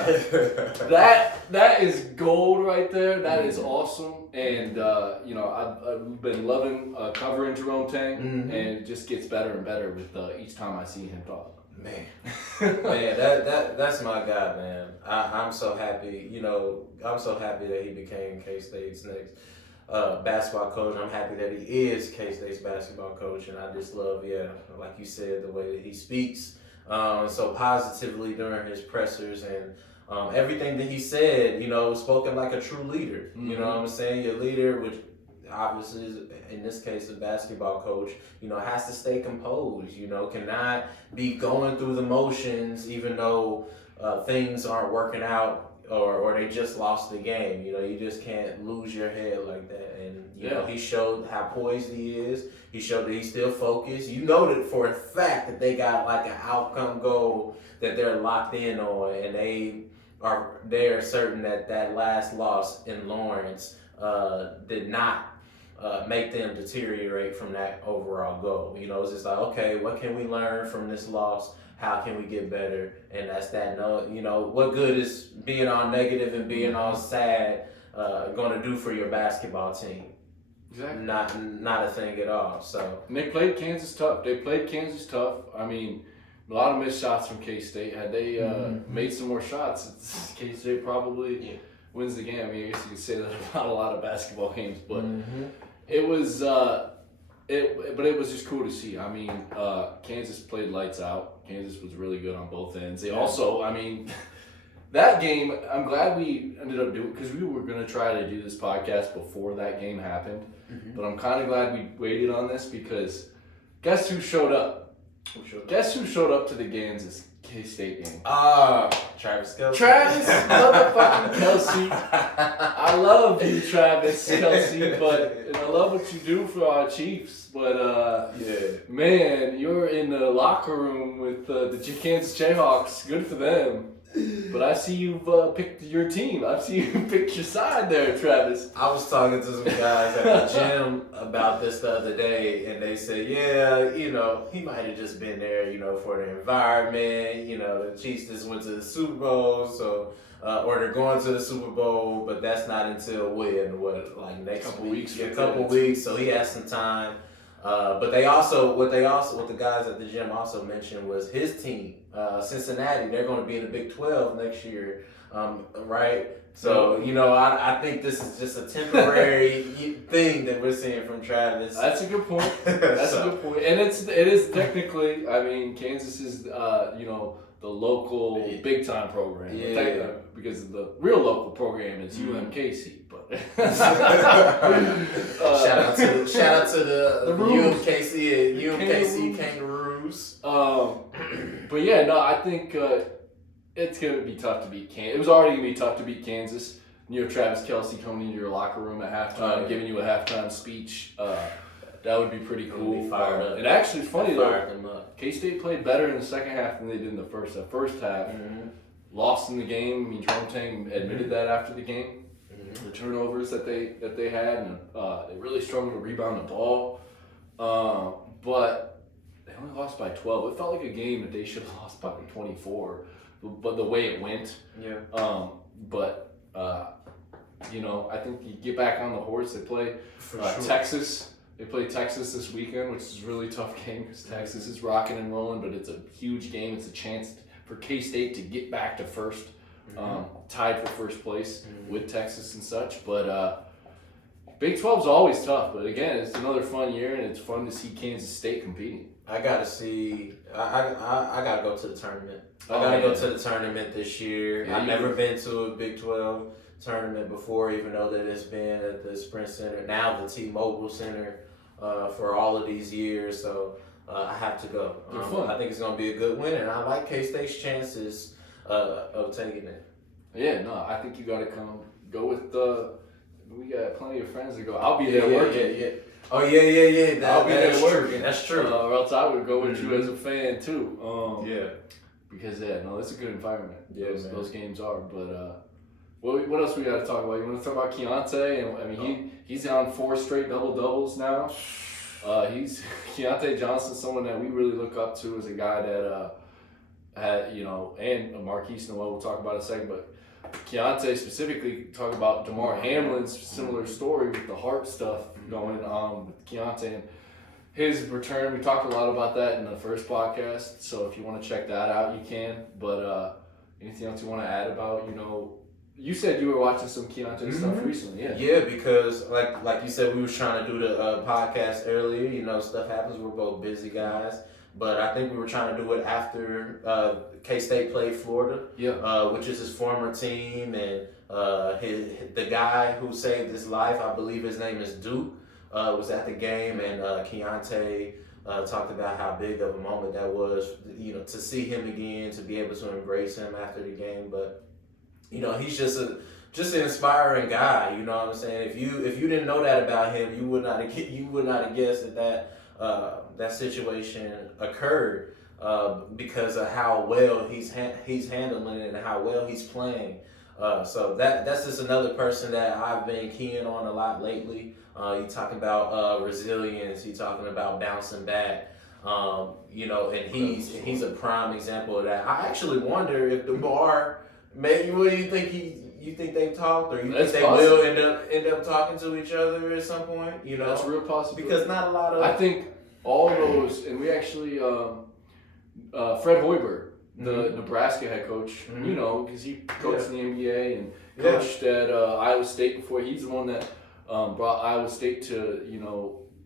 now. That is gold right there. That is awesome. And, I've been loving covering Jerome Tang, and it just gets better and better with each time I see him talk. Man, that's my guy, man. I'm so happy. I'm so happy that he became K-State's next basketball coach. I'm happy that he is K-State's basketball coach, and I just love, like you said, the way that he speaks so positively during his pressers, and everything that he said, spoken like a true leader. You know what I'm saying? Your leader, which obviously is, in this case, a basketball coach, has to stay composed, cannot be going through the motions even though things aren't working out or they just lost the game. You just can't lose your head like that. And, he showed how poised he is. He showed that he's still focused. You know that for a fact that they got like an outcome goal that they're locked in on, and they're certain that last loss in Lawrence did not make them deteriorate from that overall goal. It's just like, okay, what can we learn from this loss? How can we get better? And that's that. What good is being all negative and being all sad going to do for your basketball team? Exactly. Not a thing at all. So. And they played Kansas tough. I mean, a lot of missed shots from K-State. Had they made some more shots, K-State probably wins the game. I mean, I guess you could say that about a lot of basketball games, but it was it was just cool to see. I mean, Kansas played lights out. Kansas was really good on both ends. They also, that game, I'm glad we ended up doing, because we were going to try to do this podcast before that game happened. But I'm kind of glad we waited on this, because guess who showed up? Guess who showed up to the Kansas K-State game? Travis Kelce. Travis motherfucking Kelce. I love you, Travis Kelce, and I love what you do for our Chiefs. But man, you're in the locker room with the Kansas Jayhawks. Good for them. But I see you've picked your team. I see you picked your side there, Travis. I was talking to some guys at the gym about this the other day, and they said, he might have just been there, for the environment. The Chiefs just went to the Super Bowl, so or they're going to the Super Bowl, but that's not until next couple week? Weeks. A couple weeks. So he has some time. But what the guys at the gym also mentioned was his team, Cincinnati. They're going to be in the Big 12 next year, right? So I think this is just a temporary thing that we're seeing from Travis. That's a good point. That's a good point. And it is technically, Kansas is the local big time program. Because the real local program is UMKC. But shout out to the UMKC Kangaroos. But I think it's gonna be tough to beat Kansas. It was already gonna be tough to beat Kansas. Travis Kelce coming into your locker room at halftime, giving you a halftime speech. That would be pretty cool. Be fired up. And actually, it's funny though. K-State played better in the second half than they did in the first. The first half, lost in the game. Jerome Tang admitted that after the game. The turnovers that they had, and they really struggled to rebound the ball. But they only lost by 12. It felt like a game that they should have lost by 24. But the way it went. I think you get back on the horse. They play Texas. They play Texas this weekend, which is a really tough game because Texas is rocking and rolling, but it's a huge game. It's a chance for K-State to get back to first, tied for first place with Texas and such. But Big 12 is always tough. But again, it's another fun year, and it's fun to see Kansas State competing. I gotta go to the tournament. I gotta go to the tournament this year. Yeah, I've never been to a Big 12 tournament before, even though that it's been at the Sprint Center, now the T-Mobile Center, for all of these years. So I have to go. They're fun. I think it's going to be a good win, and I like K-State's chances of taking it. Yeah, no, I think you got to go with we got plenty of friends to go. I'll be there working. Yeah. Oh, yeah. I'll be there working. True. That's true. Or else I would go with you as a fan too. Yeah. Because it's a good environment. Yeah, those games are. But what else we got to talk about? You want to talk about Keontae? And I mean, he's on 4 straight double doubles now. He's Keontae Johnson, someone that we really look up to as a guy that had and Marquise Noel we'll talk about in a second, but Keontae specifically talk about DeMar Hamlin's similar story with the heart stuff going on with Keontae and his return. We talked a lot about that in the first podcast, so if you want to check that out, you can. But anything else you want to add about, you said you were watching some Keontae stuff recently, yeah. Yeah, because like you said, we were trying to do the podcast earlier. Stuff happens. We're both busy guys. But I think we were trying to do it after K-State played Florida, which is his former team, and the guy who saved his life, I believe his name is Duke, was at the game, and Keontae talked about how big of a moment that was, to see him again, to be able to embrace him after the game. But he's just an inspiring guy. You know what I'm saying? If you didn't know that about him, you would not have guessed that situation occurred because of how well he's handling it and how well he's playing. So that's just another person that I've been keying on a lot lately. You talking about resilience. You talking about bouncing back. And he's a prime example of that. I actually wonder if DeMar, maybe, what do you think you think they've talked, or you think they will end up talking to each other at some point? That's real possible. Because not a lot of. I think all those, and we actually Fred Hoiberg, the Nebraska head coach, because he coached in the NBA and coached at Iowa State before. He's the one that brought Iowa State to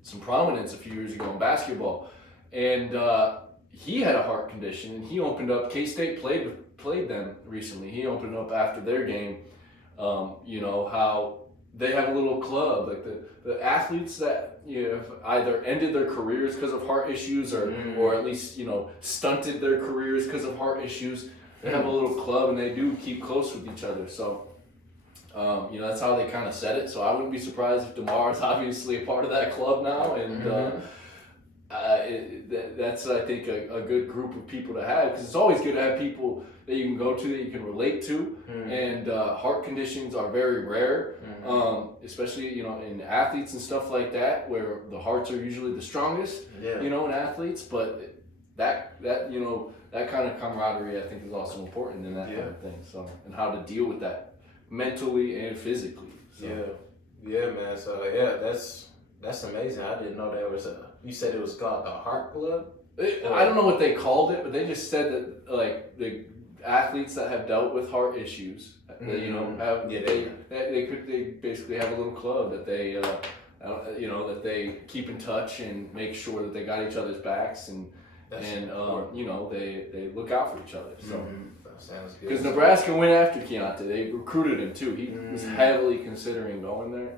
some prominence a few years ago in basketball, and he had a heart condition, and he opened up. K-State played them recently. He opened up after their game, how they have a little club, like the athletes that have either ended their careers because of heart issues or at least stunted their careers because of heart issues. They have a little club, and they do keep close with each other. So that's how they kind of said it. So I wouldn't be surprised if DeMar is obviously a part of that club now, and that's, I think, a good group of people to have, because it's always good to have people that you can go to, that you can relate to, and heart conditions are very rare, especially in athletes and stuff like that, where the hearts are usually the strongest, in athletes. But that kind of camaraderie, I think, is also important in that kind of thing. So, and how to deal with that mentally and physically. So. Yeah, man. So that's amazing. I didn't know there was you said it was called the Heart Club? I don't know what they called it, but they just said that, like, the athletes that have dealt with heart issues, they basically have a little club that they that they keep in touch and make sure that they got each other's backs, and they look out for each other. So that sounds good. Because Nebraska went after Keontae, they recruited him too. He was heavily considering going there.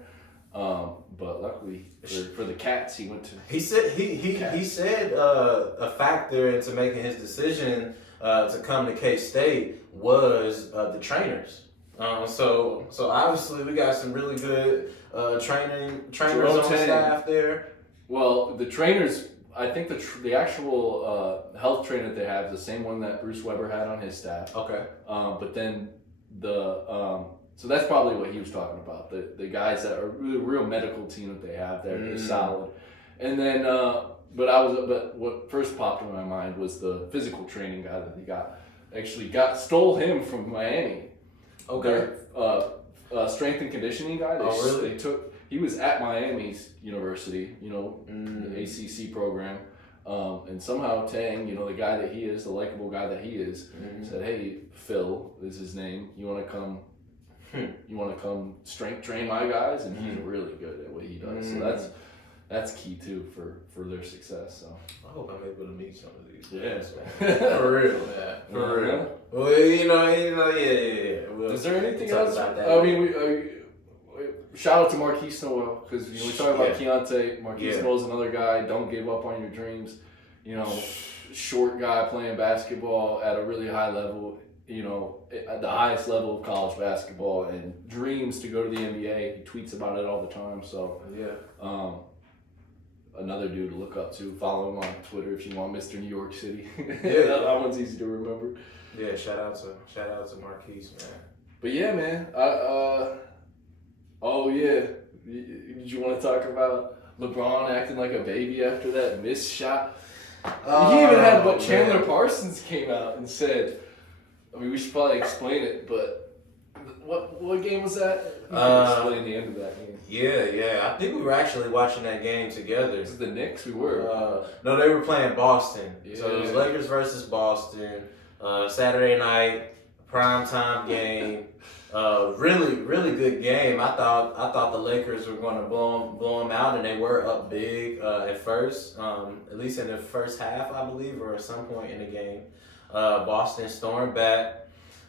But luckily for the Cats, he went to. He said a factor into making his decision to come to K-State was the trainers. So obviously we got some really good trainers Jerome on Tang. staff there. Well, the trainers, I think the actual health trainer that they have is the same one that Bruce Weber had on his staff. Okay. But then so that's probably what he was talking about. The guys that are really real medical team that they have there is solid. And then, but what first popped in my mind was the physical training guy that they stole him from Miami. Okay. Their strength and conditioning guy. Really? He was at Miami's university, the ACC program. And somehow Tang, the guy that he is, the likable guy that he is, said, "Hey, Phil is his name. You want to come? You want to come strength train my guys?" And he's really good at what he does. So that's key too for their success. So I hope I'm able to meet some of these. Yeah, for real, man. For real. Well, yeah. Is there anything else? I mean, shout out to Marquise Noel, because we talk about Keontae. Marquise Noel's another guy. Don't give up on your dreams. short guy playing basketball at a really high level, at the highest level of college basketball, and dreams to go to the NBA. He tweets about it all the time. So Yeah. Another dude to look up to. Follow him on Twitter if you want, Mr. New York City. Yeah. That one's easy to remember. Yeah, shout out to Marquise, man. But yeah, man. Oh yeah. Did you want to talk about LeBron acting like a baby after that missed shot? He even had Chandler Parsons came out and said. I mean, we should probably explain it, but what game was that? Explain the end of that game. Yeah. I think we were actually watching that game together. Was it the Knicks? We were. No, they were playing Boston. Yeah. So it was Lakers versus Boston. Saturday night, primetime game. Really, really good game. I thought the Lakers were going to blow them out, and they were up big at first. At least in the first half, I believe, or at some point in the game. Boston stormed back,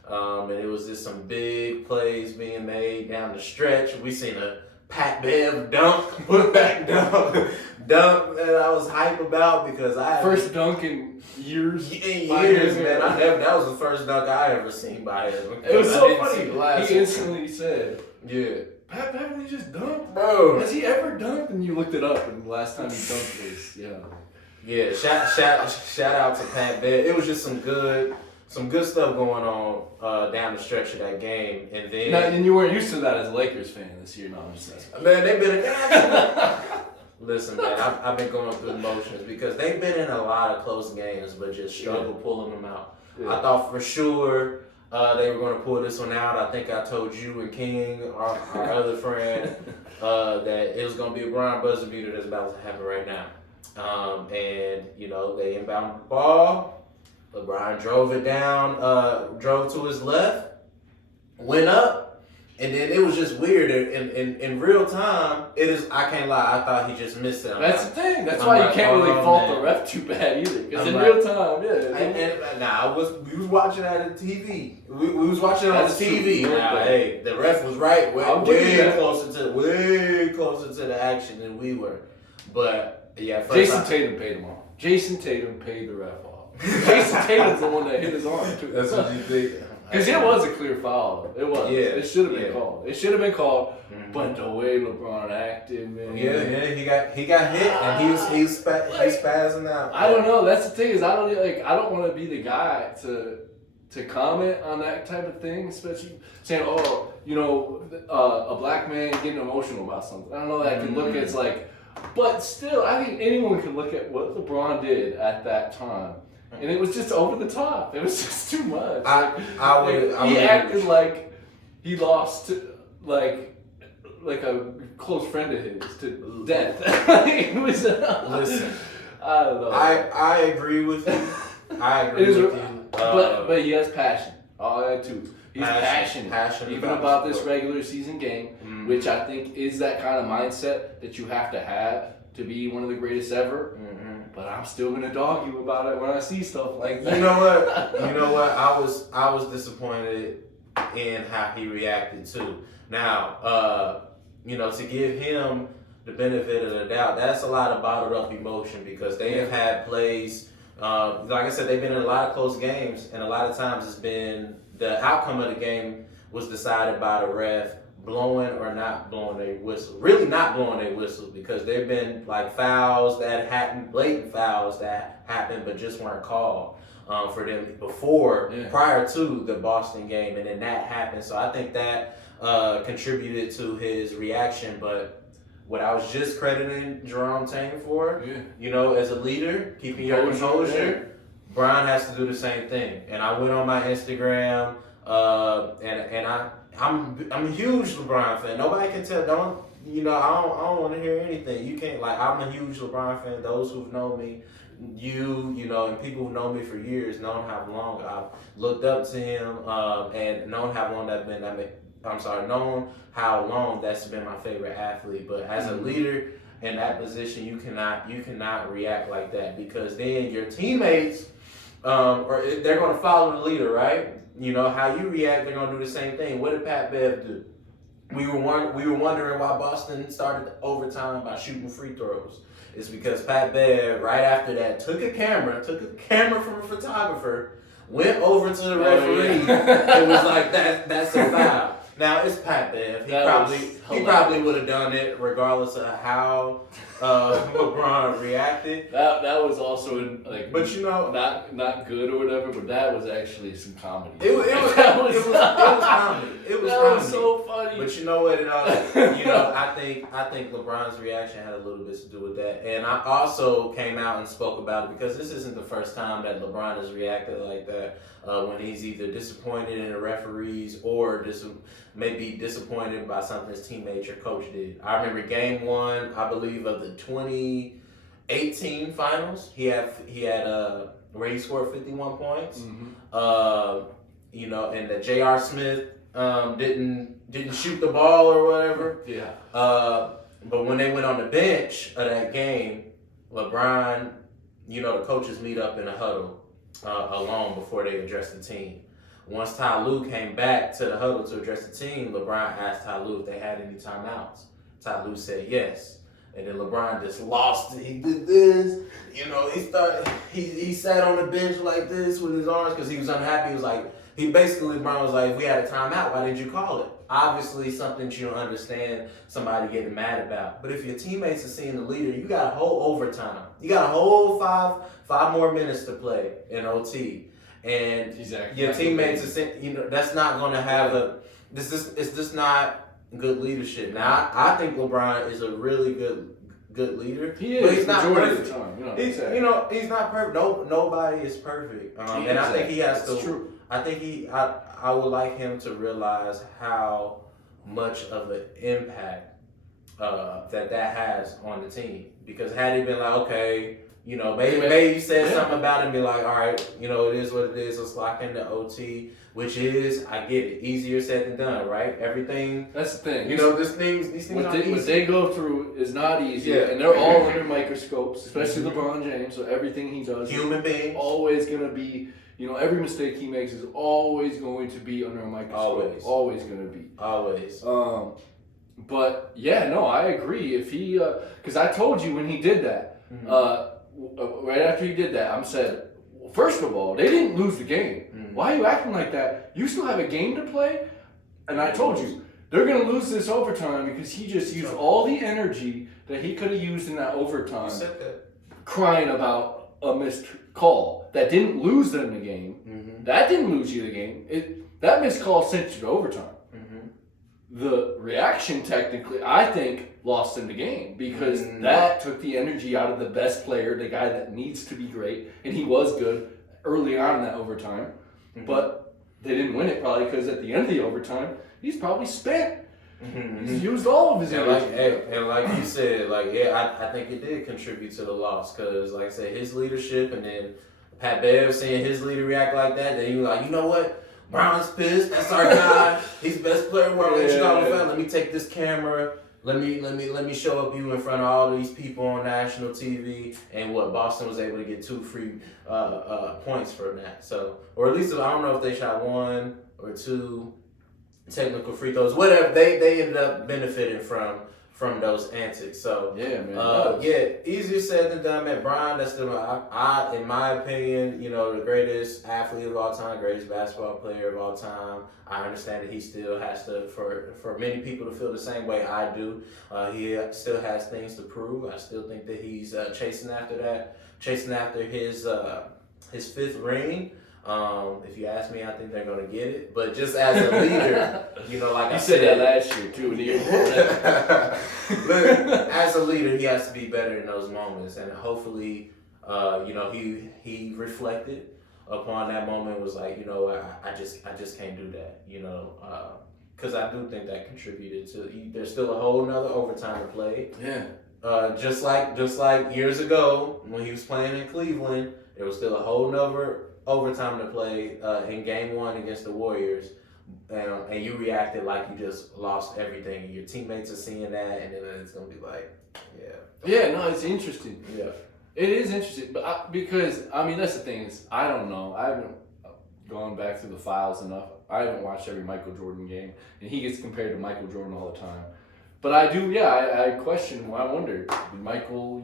and it was just some big plays being made down the stretch. We seen a Pat Bev dunk, put back dunk that I was hype about because first dunk in years. Man. That was the first dunk I ever seen by him. It was so funny. He instantly said, "Yeah, Pat Beverly just dunked, bro. Has he ever dunked?" And you looked it up, and the last time he dunked was Yeah, shout out to Pat Bev. It was just some good stuff going on down the stretch of that game, and then. Now, and you weren't used to that as a Lakers fan this year, no? I'm just asking. Man, they've been. Listen, man, I've been going through the motions because they've been in a lot of close games, but just struggle pulling them out. Yeah. I thought for sure they were going to pull this one out. I think I told you and King, our other friend, that it was going to be a Brian buzzer beater that's about to happen right now. And they inbounded the ball. LeBron drove it down, drove to his left, went up, and then it was just weird. In real time, I can't lie, I thought he just missed it. That's the thing. That's why you can't really fault the ref too bad either. Because in real time, we was watching that on TV. We was watching it on the TV. Now, hey, the ref was right, way closer to the action than we were. But yeah, Jason Tatum paid him off. Jason Tatum paid the ref off. Jason Tatum's the one that hit his arm too. That's what you think. Because it was a clear foul. It was. Yeah. It should have been called. It should have been called. Mm-hmm. But the way LeBron acted, man. Yeah. He got hit and he's spazzing out. I don't know. That's the thing is I don't want to be the guy to comment on that type of thing, especially saying, a black man getting emotional about something. I don't know that I can look at it's like, but still, I think anyone can look at what LeBron did at that time. And it was just over the top. It was just too much. He acted like he lost like a close friend of his to death. It was. Listen, I don't know. I agree with you. I agree with you. But he has passion. All that too. He's passionate even about this regular season game, which I think is that kind of mindset that you have to have to be one of the greatest ever. Mm-hmm. But I'm still gonna dog you about it when I see stuff like that. You know what? I was disappointed in how he reacted too. Now, to give him the benefit of the doubt, that's a lot of bottled up emotion because they have had plays. Like I said, they've been in a lot of close games, and a lot of times it's been the outcome of the game was decided by the ref blowing or not blowing a whistle. Really not blowing a whistle because there have been like fouls that happened, blatant fouls that happened but just weren't called for them prior to the Boston game, and then that happened. So I think that contributed to his reaction. But what I was just crediting Jerome Tang for, as a leader, keeping your composure, Brian has to do the same thing. And I went on my Instagram and I'm a huge LeBron fan. Nobody can tell. I don't want to hear anything. You can't I'm a huge LeBron fan. Those who've known me, and people who know me for years, known how long I've looked up to him, and known how long known how long that's been my favorite athlete. But as a leader in that position, you cannot react like that because then your teammates, or they're going to follow the leader, right? How you react, they're gonna do the same thing. What did Pat Bev do? We were wondering why Boston started overtime by shooting free throws, is because Pat Bev, right after that, took a camera from a photographer, went over to the referee, and was like, that's a foul. Now it's Pat Bev. He probably would have done it regardless of how LeBron reacted. That was also like, but you know, not good or whatever. But that was actually some comedy. It was comedy. It was comedy. Was so funny. But you know what? I think LeBron's reaction had a little bit to do with that. And I also came out and spoke about it because this isn't the first time that LeBron has reacted like that. When he's either disappointed in the referees or maybe disappointed by something his teammates or coach did. I remember Game 1, I believe, of the 2018 finals. He had where he scored 51 points. Mm-hmm. And that J.R. Smith didn't shoot the ball or whatever. Yeah. But when they went on the bench of that game, LeBron, the coaches meet up in a huddle alone before they address the team. Once Ty Lue came back to the huddle to address the team, LeBron asked Ty Lue if they had any timeouts. Ty Lue said yes. And then LeBron just lost it. He did this. He sat on the bench like this with his arms because he was unhappy. LeBron was like, if we had a timeout, why did you call it? Obviously something you don't understand somebody getting mad about. But if your teammates are seeing the leader, you got a whole overtime. You got a whole five more minutes to play in OT. And exactly. Your teammates are saying, that's not going to have it's just not good leadership. Now, I think LeBron is a really good leader. He is, but he's not perfect. Of the time, He's not perfect. Nobody is perfect. And I think he has to. True. I think I would like him to realize how much of an impact that has on the team. Because had he been like, okay, maybe you said something about it and be like, all right, it is what it is. Let's lock into OT, which is, I get it, easier said than done, right? Everything. That's the thing. These things aren't easy. What they go through is not easy, and they're all under microscopes, especially LeBron James. So everything he does, human being, always gonna be. Every mistake he makes is always going to be under a microscope. Always going to be. Always. But yeah, no, I agree. If he, because I told you when he did that, right after he did that, I said, well, first of all, they didn't lose the game. Why are you acting like that? You still have a game to play. And I told you, they're going to lose this overtime because he just used all the energy that he could have used in that overtime. You said that. Crying about a missed call that didn't lose them the game. That didn't lose you the game. That missed call sent you to overtime. The reaction, technically, I think, lost them the game because that took the energy out of the best player, the guy that needs to be great, and he was good early on in that overtime. But they didn't win it probably because at the end of the overtime, he's probably spent. He's used all of his energy. And like you said, I think it did contribute to the loss because, like I said, his leadership and then Pat Bev seeing his leader react like that, then you were like, you know what? Brown's pissed. That's our guy. He's the best player in the world. Let me take this camera. Let me show up you in front of all these people on national TV. And Boston was able to get 2 free points from that. So, or at least I don't know if they shot 1 or 2 technical free throws. Whatever, they ended up benefiting from those antics. So yeah, man. Easier said than done, man. Brian, that's in my opinion, the greatest athlete of all time, greatest basketball player of all time. I understand that he still has to, for many people to feel the same way I do. He still has things to prove. I still think that he's chasing after his 5th ring. If you ask me, I think they're gonna get it. But just as a leader, like I said that last year too. But as a leader, he has to be better in those moments, and hopefully, he reflected upon that moment. Was like, I just can't do that. Because I do think that contributed to. There's still a whole nother overtime to play. Yeah. Just like years ago when he was playing in Cleveland, there was still a whole nother overtime to play in Game 1 against the Warriors, and you reacted like you just lost everything. Your teammates are seeing that, and then it's gonna be like, yeah. No, it's interesting. Yeah, it is interesting, but because that's the thing is I don't know. I haven't gone back through the files enough. I haven't watched every Michael Jordan game, and he gets compared to Michael Jordan all the time. But I do, I question. I wonder, did Michael,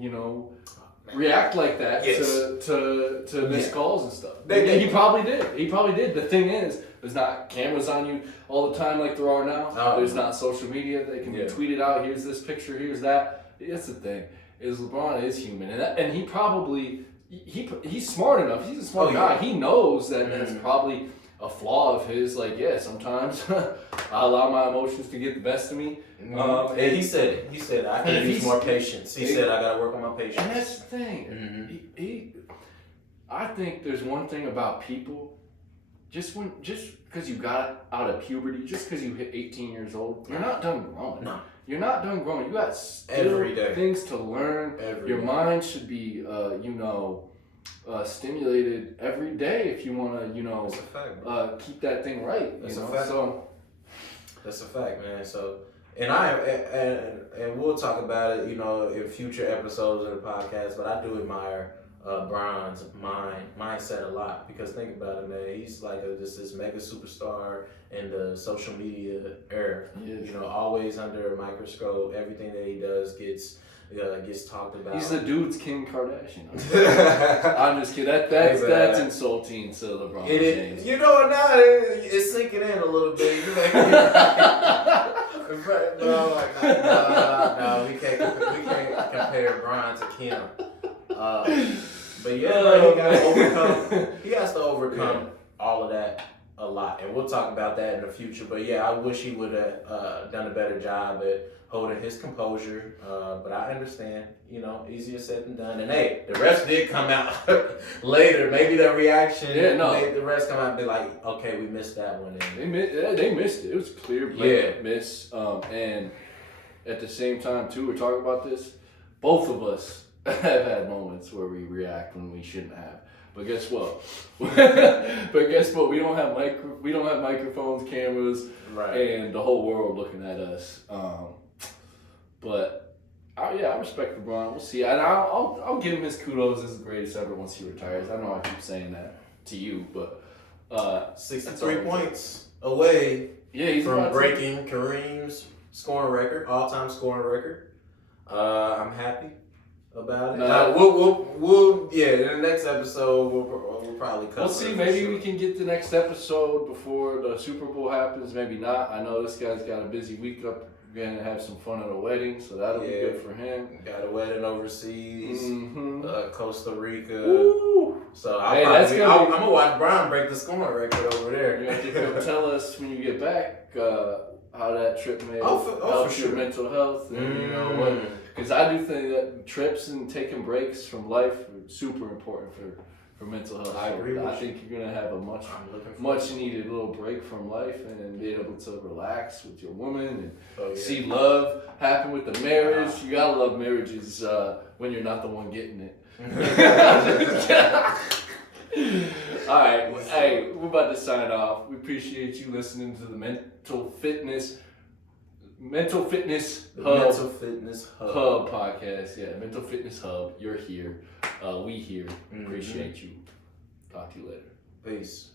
react like that to missed calls and stuff? He probably did. The thing is, there's not cameras on you all the time like there are now. There's not social media. They can tweet it out. Here's this picture. Here's that. That's the thing. Is LeBron is human, and he probably he's smart enough. He's a smart guy. He knows that that's probably a flaw of his. Like, sometimes I allow my emotions to get the best of me. And he said I can use more patience. He said I gotta work on my patience. And that's the thing. I think there's one thing about people. Just because you got out of puberty, just because you hit 18 years old, you're not done growing. No. You're not done growing. You got still things to learn. Your mind should be, stimulated every day if you want to, keep that thing right. That's a fact. So that's a fact, man. So, and we'll talk about it, in future episodes of the podcast. But I do admire Bron's mindset a lot, because think about it, man. He's like this mega superstar in the social media era. Always under a microscope. Everything that he does gets talked about. He's the dude's Kim Kardashian. I'm just kidding. That's insulting to LeBron James. Now it's sinking in a little bit. No, we can't compare Bron to Kim. But he has to overcome all of that a lot, and we'll talk about that in the future. But I wish he would have done a better job at holding his composure. But I understand, easier said than done. And hey, the refs did come out later. Maybe the reaction made the refs come out and be like, okay, we missed that one. And they missed it. It was a clear miss. And at the same time, too, we're talking about this. Both of us have had moments where we react when we shouldn't have. But guess what? We don't have microphones, cameras, and the whole world looking at us. But I respect LeBron. We'll see, and I'll give him his kudos as the greatest ever once he retires. I know I keep saying that to you, but 63 points away he's from breaking Kareem's all-time scoring record. I'm happy about it. We'll in the next episode we'll probably cover. We'll see. Maybe we can get the next episode before the Super Bowl happens. Maybe not. I know this guy's got a busy week up. We're gonna have some fun at a wedding, so that'll be good for him. Got a wedding overseas, Costa Rica. Woo. So I'm gonna watch Bron break the scoring record over there. You have to come tell us when you get back how that trip may help your mental health, and what. Because I do think that trips and taking breaks from life are super important for mental health. I agree. I think you're gonna have a much needed little break from life and be able to relax with your woman and see love happen with the marriage. You gotta love marriages when you're not the one getting it. All right, hey, we're about to sign off. We appreciate you listening to the Mental Fitness Hub podcast. Mental Fitness Hub. You're here. We here. Appreciate you. Talk to you later. Peace.